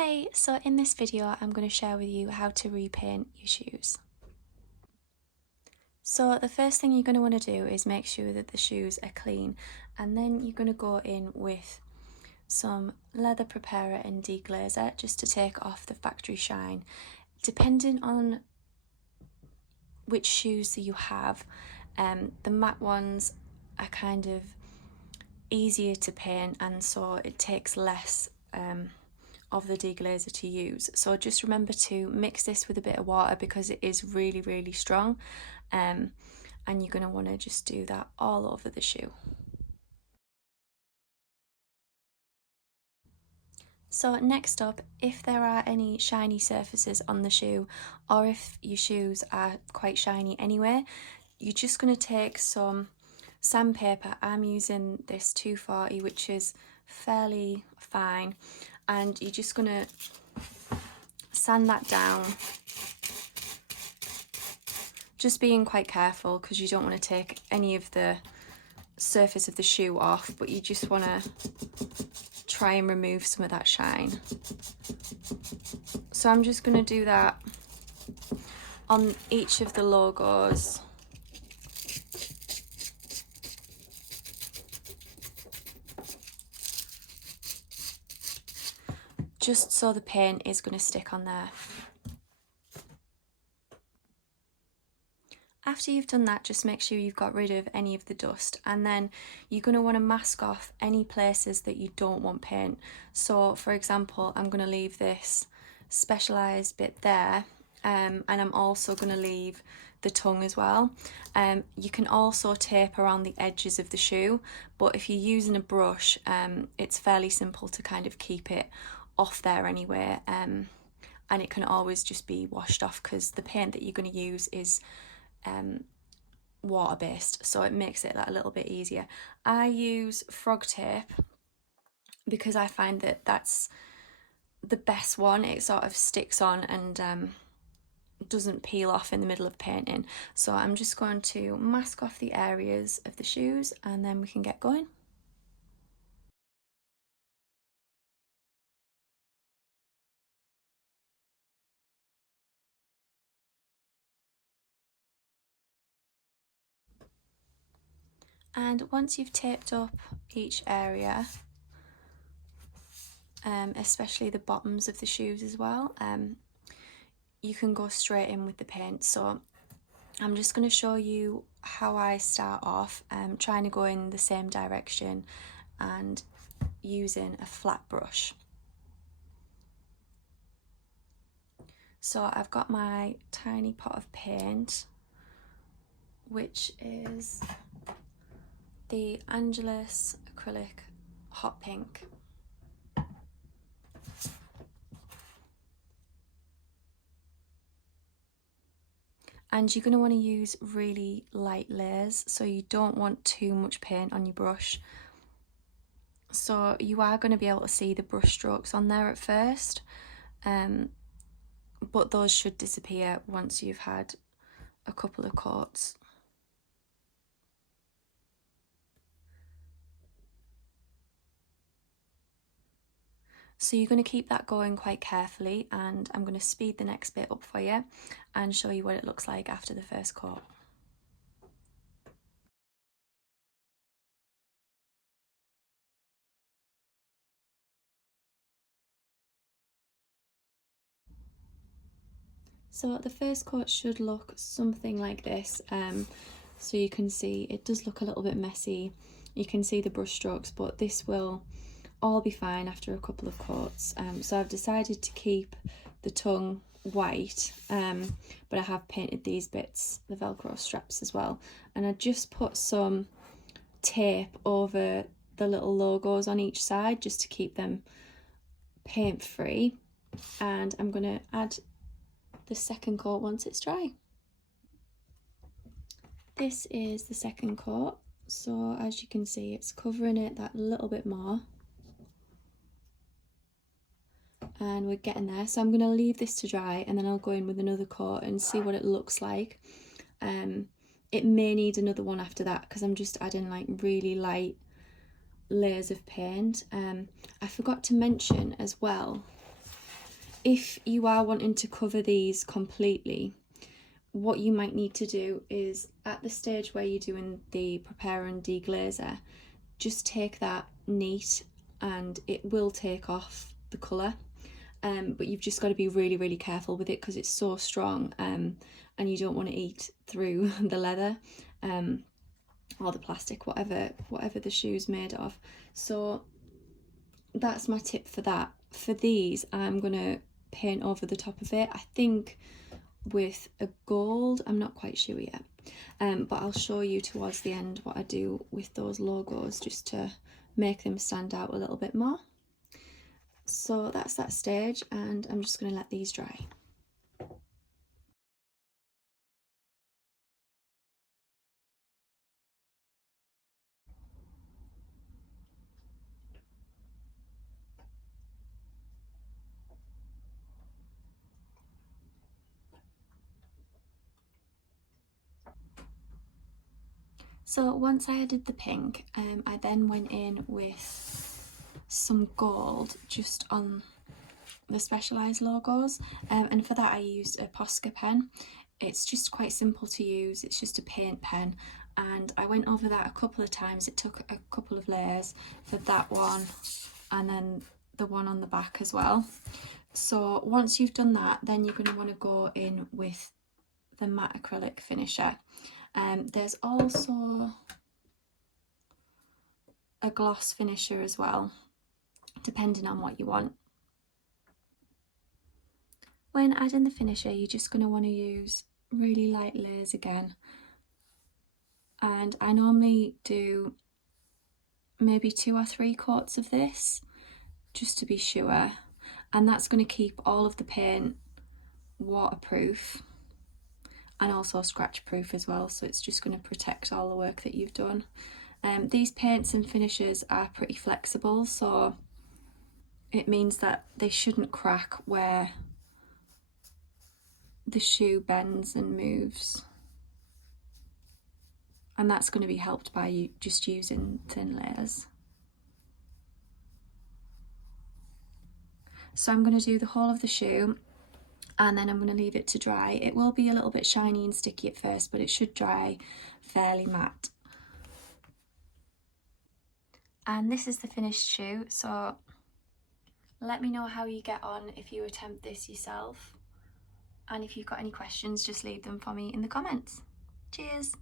Hey, so in this video I'm going to share with you how to repaint your shoes. So the first thing you're going to want to do is make sure that the shoes are clean, and then you're going to go in with some leather preparer and deglazer just to take off the factory shine. Depending on which shoes that you have, the matte ones are kind of easier to paint, and so it takes less of the deglazer to use. So just remember to mix this with a bit of water because it is really strong, and you're going to want to just do that all over the shoe. So next up, if there are any shiny surfaces on the shoe, or if your shoes are quite shiny anyway, you're just going to take some sandpaper. I'm using this 240, which is fairly fine, and you're just going to sand that down, just being quite careful because you don't want to take any of the surface of the shoe off, but you just want to try and remove some of that shine. So I'm just going to do that on each of the logos. Just so the paint is going to stick on there. After you've done that, just make sure you've got rid of any of the dust, and then you're going to want to mask off any places that you don't want paint. So for example, I'm going to leave this specialised bit there, and I'm also going to leave the tongue as well. You can also tape around the edges of the shoe, but if you're using a brush, it's fairly simple to kind of keep it off there anyway, and it can always just be washed off because the paint that you're going to use is water based, so it makes it a little bit easier. I use frog tape because I find that that's the best one. It sort of sticks on and doesn't peel off in the middle of painting. So I'm just going to mask off the areas of the shoes and then we can get going. And once you've taped up each area, especially the bottoms of the shoes as well, you can go straight in with the paint. So I'm just going to show you how I start off, trying to go in the same direction and using a flat brush. So I've got my tiny pot of paint, which is the Angelus acrylic hot pink. And you're going to want to use really light layers, so you don't want too much paint on your brush. So you are going to be able to see the brush strokes on there at first, but those should disappear once you've had a couple of coats. So you're going to keep that going quite carefully, and I'm going to speed the next bit up for you and show you what it looks like after the first coat. So the first coat should look something like this. So you can see it does look a little bit messy. You can see the brush strokes, but this will all be fine after a couple of coats. So I've decided to keep the tongue white, but I have painted these bits, the Velcro straps as well. And I just put some tape over the little logos on each side just to keep them paint free. And I'm going to add the second coat once it's dry. This is the second coat, so as you can see it's covering it that little bit more, and we're getting there. So I'm going to leave this to dry and then I'll go in with another coat and see what it looks like. It may need another one after that because I'm just adding like really light layers of paint. I forgot to mention as well if you are wanting to cover these completely, what you might need to do is at the stage where you're doing the prepare and deglazer, just take that neat and it will take off the colour. But you've just got to be really, really careful with it because it's so strong, and you don't want to eat through the leather or the plastic, whatever the shoe's made of. So that's my tip for that. For these, I'm going to paint over the top of it, I think with a gold, I'm not quite sure yet, but I'll show you towards the end what I do with those logos just to make them stand out a little bit more. So that's that stage, and I'm just going to let these dry. So once I added the pink, I then went in with some gold just on the specialised logos, and for that I used a Posca pen. It's just quite simple to use, it's just a paint pen, and I went over that a couple of times. It took a couple of layers for that one and then the one on the back as well. So once you've done that, then you're going to want to go in with the matte acrylic finisher. There's also a gloss finisher as well, depending on what you want. When adding the finisher, you're just going to want to use really light layers again, and I normally do maybe 2 or 3 coats of this just to be sure, and that's going to keep all of the paint waterproof and also scratch proof as well, so it's just going to protect all the work that you've done. These paints and finishes are pretty flexible, so it means that they shouldn't crack where the shoe bends and moves, and that's going to be helped by you just using thin layers. So I'm going to do the whole of the shoe and then I'm going to leave it to dry. It will be a little bit shiny and sticky at first, but it should dry fairly matte. And this is the finished shoe, so let me know how you get on if you attempt this yourself. And if you've got any questions, just leave them for me in the comments. Cheers!